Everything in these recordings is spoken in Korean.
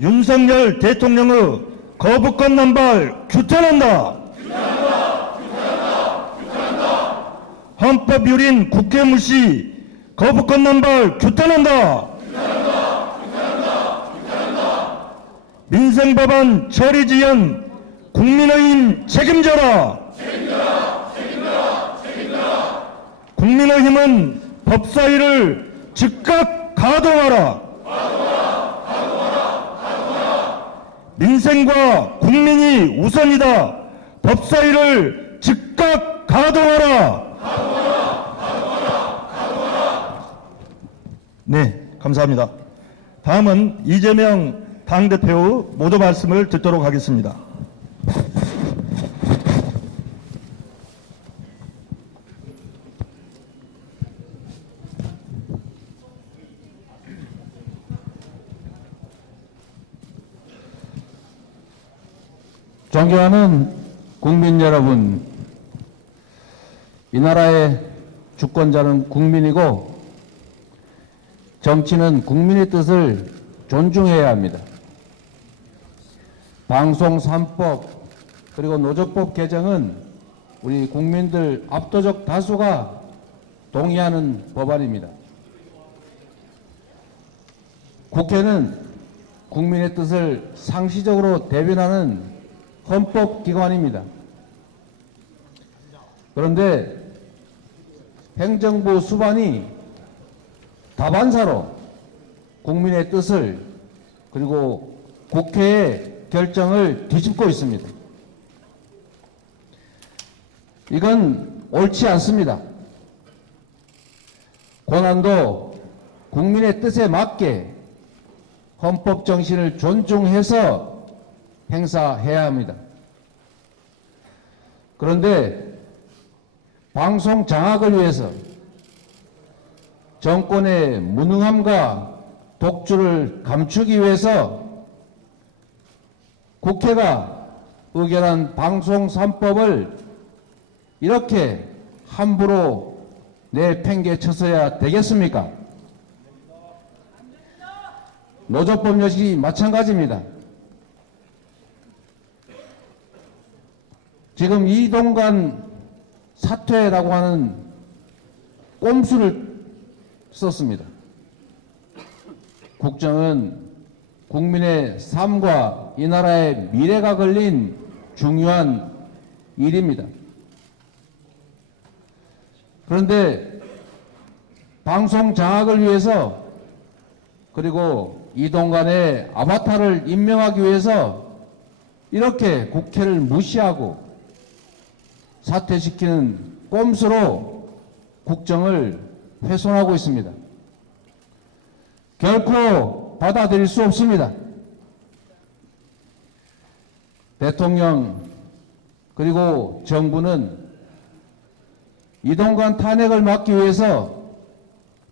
윤석열 대통령의 거부권 남발 규탄한다. 헌법 유린 국회 무시 거부권 남발 규탄한다. 민생법안 처리 지연 국민의힘 책임져라. 국민의힘은 법사위를 즉각 가동하라. 민생과 국민이 우선이다. 법사위를 즉각 가동하라. 네, 감사합니다. 다음은 이재명 당대표의 모두 말씀을 듣도록 하겠습니다. 존경하는 국민 여러분, 이 나라의 주권자는 국민이고 정치는 국민의 뜻을 존중해야 합니다. 방송 3법 그리고 노조법 개정은 우리 국민들 압도적 다수가 동의하는 법안입니다. 국회는 국민의 뜻을 상시적으로 대변하는 헌법기관입니다. 그런데 행정부 수반이 다반사로 국민의 뜻을 그리고 국회의 결정을 뒤집고 있습니다. 이건 옳지 않습니다. 권한도 국민의 뜻에 맞게 헌법 정신을 존중해서 행사해야 합니다. 그런데 방송 장악을 위해서 정권의 무능함과 독주를 감추기 위해서 국회가 의결한 방송 3법을 이렇게 함부로 내팽개쳐서야 되겠습니까? 노조법 역시 마찬가지입니다. 지금 이동관 사퇴라고 하는 꼼수를 썼습니다. 국정은 국민의 삶과 이 나라의 미래가 걸린 중요한 일입니다. 그런데 방송 장악을 위해서 그리고 이동관의 아바타를 임명하기 위해서 이렇게 국회를 무시하고 사퇴시키는 꼼수로 국정을 훼손하고 있습니다. 결코 받아들일 수 없습니다. 대통령 그리고 정부는 이동관 탄핵을 막기 위해서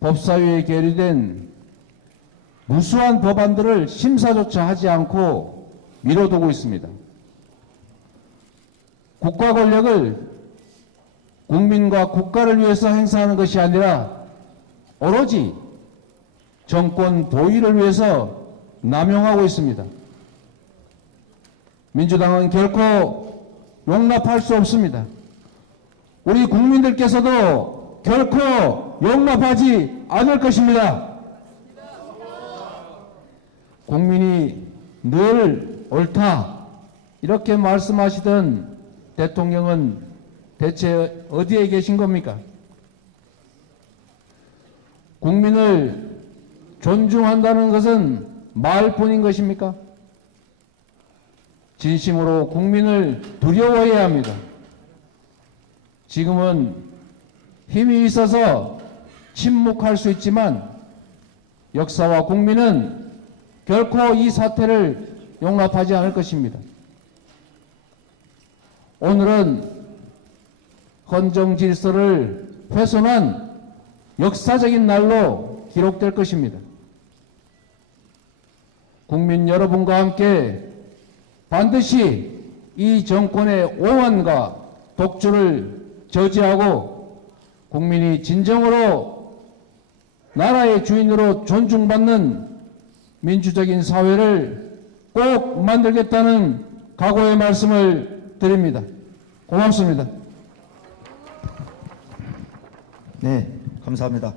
법사위에 계류된 무수한 법안들을 심사조차 하지 않고 미뤄두고 있습니다. 국가 권력을 국민과 국가를 위해서 행사하는 것이 아니라 오로지 정권 도의를 위해서 남용하고 있습니다. 민주당은 결코 용납할 수 없습니다. 우리 국민들께서도 결코 용납하지 않을 것입니다. 국민이 늘 옳다 이렇게 말씀하시던 대통령은 대체 어디에 계신 겁니까? 국민을 존중한다는 것은 말뿐인 것입니까? 진심으로 국민을 두려워해야 합니다. 지금은 힘이 있어서 침묵할 수 있지만 역사와 국민은 결코 이 사태를 용납하지 않을 것입니다. 오늘은 헌정 질서를 훼손한 역사적인 날로 기록될 것입니다. 국민 여러분과 함께 반드시 이 정권의 오만과 독주를 저지하고 국민이 진정으로 나라의 주인으로 존중받는 민주적인 사회를 꼭 만들겠다는 각오의 말씀을 드립니다. 고맙습니다. 네, 감사합니다.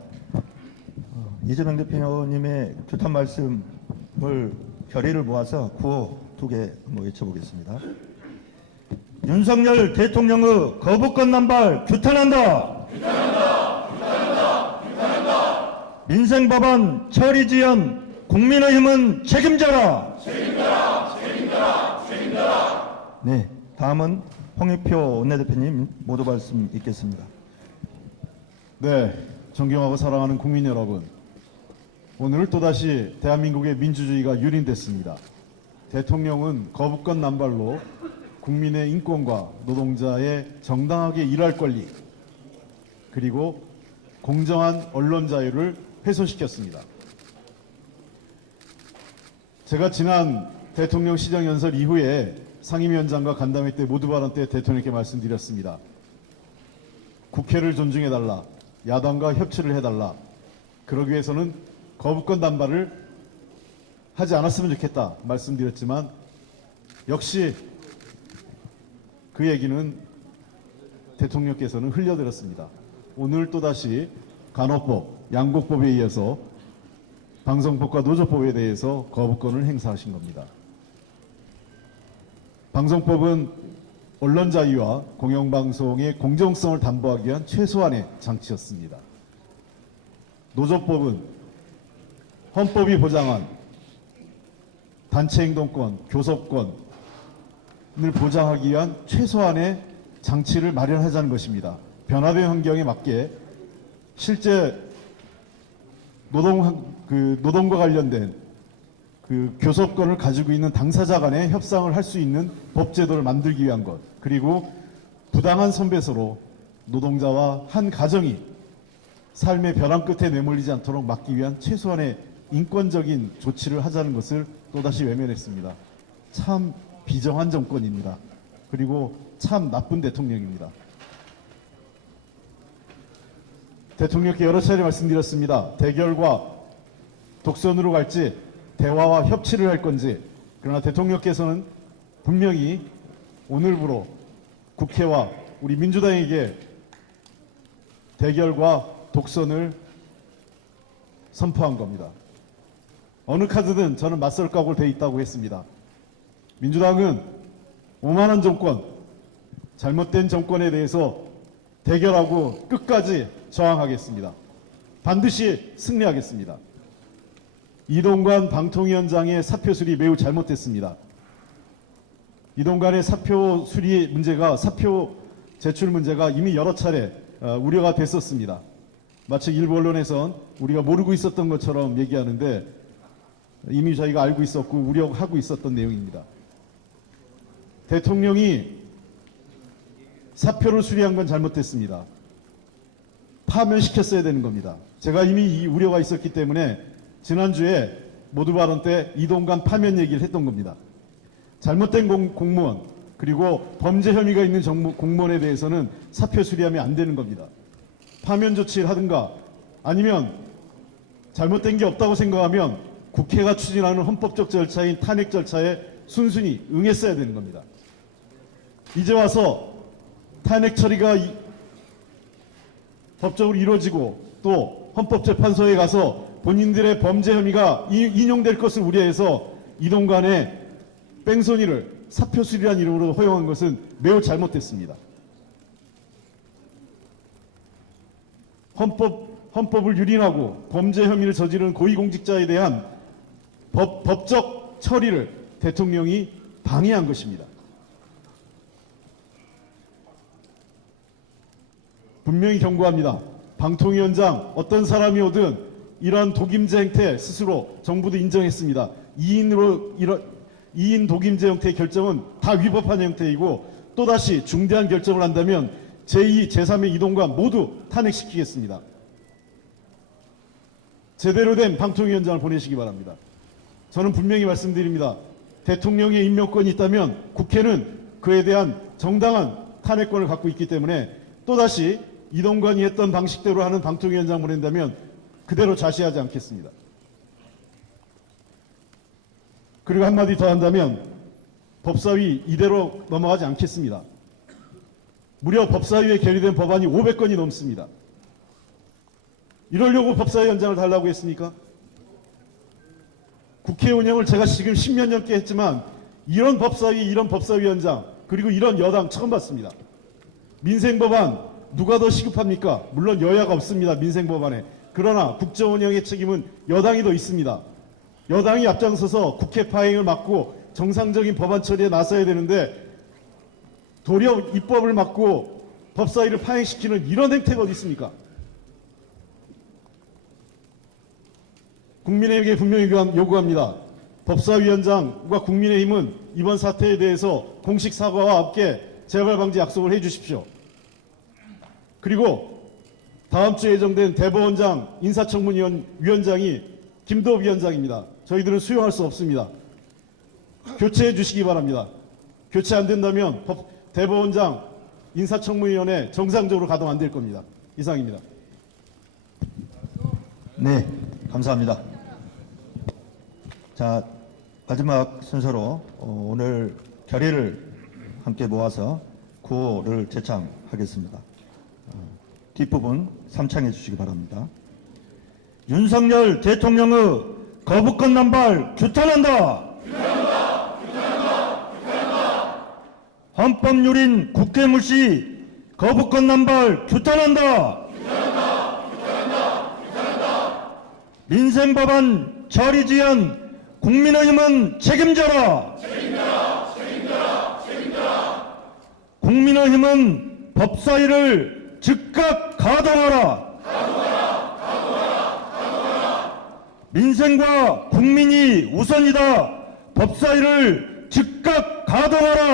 이재명 대표님의 규탄 말씀을 결의를 모아서 구호 2개 한번 외쳐보겠습니다. 윤석열 대통령의 거부권 남발 규탄한다. 민생법안 처리 지연 국민의힘은 책임져라. 네, 다음은 홍익표 원내대표님 모두 말씀 있겠습니다. 네, 존경하고 사랑하는 국민 여러분, 오늘 또다시 대한민국의 민주주의가 유린됐습니다. 대통령은 거부권 남발로 국민의 인권과 노동자의 정당하게 일할 권리, 그리고 공정한 언론 자유를 훼손시켰습니다. 제가 지난 대통령 시정연설 이후에 상임위원장과 간담회 때 모두 발언 때 대통령께 말씀드렸습니다. 국회를 존중해달라, 야당과 협치를 해달라, 그러기 위해서는 거부권 남발을 하지 않았으면 좋겠다 말씀드렸지만 역시 그 얘기는 대통령께서는 흘려들었습니다. 오늘 또다시 간호법, 양곡법에 의해서 방송법과 노조법에 대해서 거부권을 행사하신 겁니다. 방송법은 언론 자유와 공영방송의 공정성을 담보하기 위한 최소한의 장치였습니다. 노조법은 헌법이 보장한 단체행동권, 교섭권을 보장하기 위한 최소한의 장치를 마련하자는 것입니다. 변화된 환경에 맞게 실제 노동과 관련된 그 교섭권을 가지고 있는 당사자 간의 협상을 할 수 있는 법제도를 만들기 위한 것, 그리고 부당한 선배소로 노동자와 한 가정이 삶의 벼랑 끝에 내몰리지 않도록 막기 위한 최소한의 인권적인 조치를 하자는 것을 또다시 외면했습니다. 참 비정한 정권입니다. 그리고 참 나쁜 대통령입니다. 대통령께 여러 차례 말씀드렸습니다. 대결과 독선으로 갈지 대화와 협치를 할 건지. 그러나 대통령께서는 분명히 오늘부로 국회와 우리 민주당에게 대결과 독선을 선포한 겁니다. 어느 카드든 저는 맞설 각오로 돼 있다고 했습니다. 민주당은 오만한 정권, 잘못된 정권에 대해서 대결하고 끝까지 저항하겠습니다. 반드시 승리하겠습니다. 이동관 방통위원장의 사표 수리 매우 잘못됐습니다. 이동관의 사표 수리 문제가, 사표 제출 문제가 이미 여러 차례 우려가 됐었습니다. 마치 일부 언론에선 우리가 모르고 있었던 것처럼 얘기하는데 이미 저희가 알고 있었고 우려하고 있었던 내용입니다. 대통령이 사표를 수리한 건 잘못됐습니다. 파면시켰어야 되는 겁니다. 제가 이미 이 우려가 있었기 때문에 지난주에 모두 발언 때 이동관 파면 얘기를 했던 겁니다. 잘못된 공무원, 그리고 범죄 혐의가 있는 공무원에 대해서는 사표 수리하면 안 되는 겁니다. 파면 조치를 하든가 아니면 잘못된 게 없다고 생각하면 국회가 추진하는 헌법적 절차인 탄핵 절차에 순순히 응했어야 되는 겁니다. 이제 와서 탄핵 처리가 법적으로 이루어지고 또 헌법재판소에 가서 본인들의 범죄 혐의가 인용될 것을 우려해서 이동관의 뺑소니를 사표 수리란 이름으로 허용한 것은 매우 잘못됐습니다. 헌법을 유린하고 범죄 혐의를 저지른 고위공직자에 대한 법적 처리를 대통령이 방해한 것입니다. 분명히 경고합니다. 방통위원장 어떤 사람이 오든 이러한 독임제 행태 스스로 정부도 인정했습니다. 2인 독임제 형태의 결정은 다 위법한 형태이고 또다시 중대한 결정을 한다면 제2, 제3의 이동관 모두 탄핵시키겠습니다. 제대로 된 방통위원장을 보내시기 바랍니다. 저는 분명히 말씀드립니다. 대통령의 임명권이 있다면 국회는 그에 대한 정당한 탄핵권을 갖고 있기 때문에 또다시 이동관이 했던 방식대로 하는 방통위원장 보낸다면 그대로 좌시하지 않겠습니다. 그리고 한마디 더 한다면 법사위 이대로 넘어가지 않겠습니다. 무려 법사위에 결의된 법안이 500건이 넘습니다. 이러려고 법사위 연장을 달라고 했습니까? 국회 운영을 제가 지금 10몇 년께 했지만 이런 법사위, 이런 법사위원장, 그리고 이런 여당 처음 봤습니다. 민생법안 누가 더 시급합니까? 물론 여야가 없습니다. 민생법안에. 그러나 국정운영의 책임은 여당이 더 있습니다. 여당이 앞장서서 국회 파행을 막고 정상적인 법안 처리에 나서야 되는데 도리어 입법을 막고 법사위를 파행시키는 이런 행태가 어디 있습니까? 국민에게 분명히 요구합니다. 법사위원장과 국민의힘은 이번 사태에 대해서 공식 사과와 함께 재발 방지 약속을 해 주십시오. 그리고 다음 주에 예정된 대법원장 인사청문위원장이 김도읍 위원장입니다. 저희들은 수용할 수 없습니다. 교체해 주시기 바랍니다. 교체 안 된다면 대법원장 인사청문위원회 정상적으로 가동 안 될 겁니다. 이상입니다. 네, 감사합니다. 자, 마지막 순서로 오늘 결의를 함께 모아서 구호를 제창하겠습니다. 뒷부분 삼창해 주시기 바랍니다. 윤석열 대통령의 거부권 남발 규탄한다. 헌법유린 국회 무시 거부권 남발 규탄한다. 민생법안 처리 지연 국민의힘은 책임져라. 국민의힘은 법사위를 즉각 가동하라. 민생과 국민이 우선이다. 법사위를 즉각 가동하라.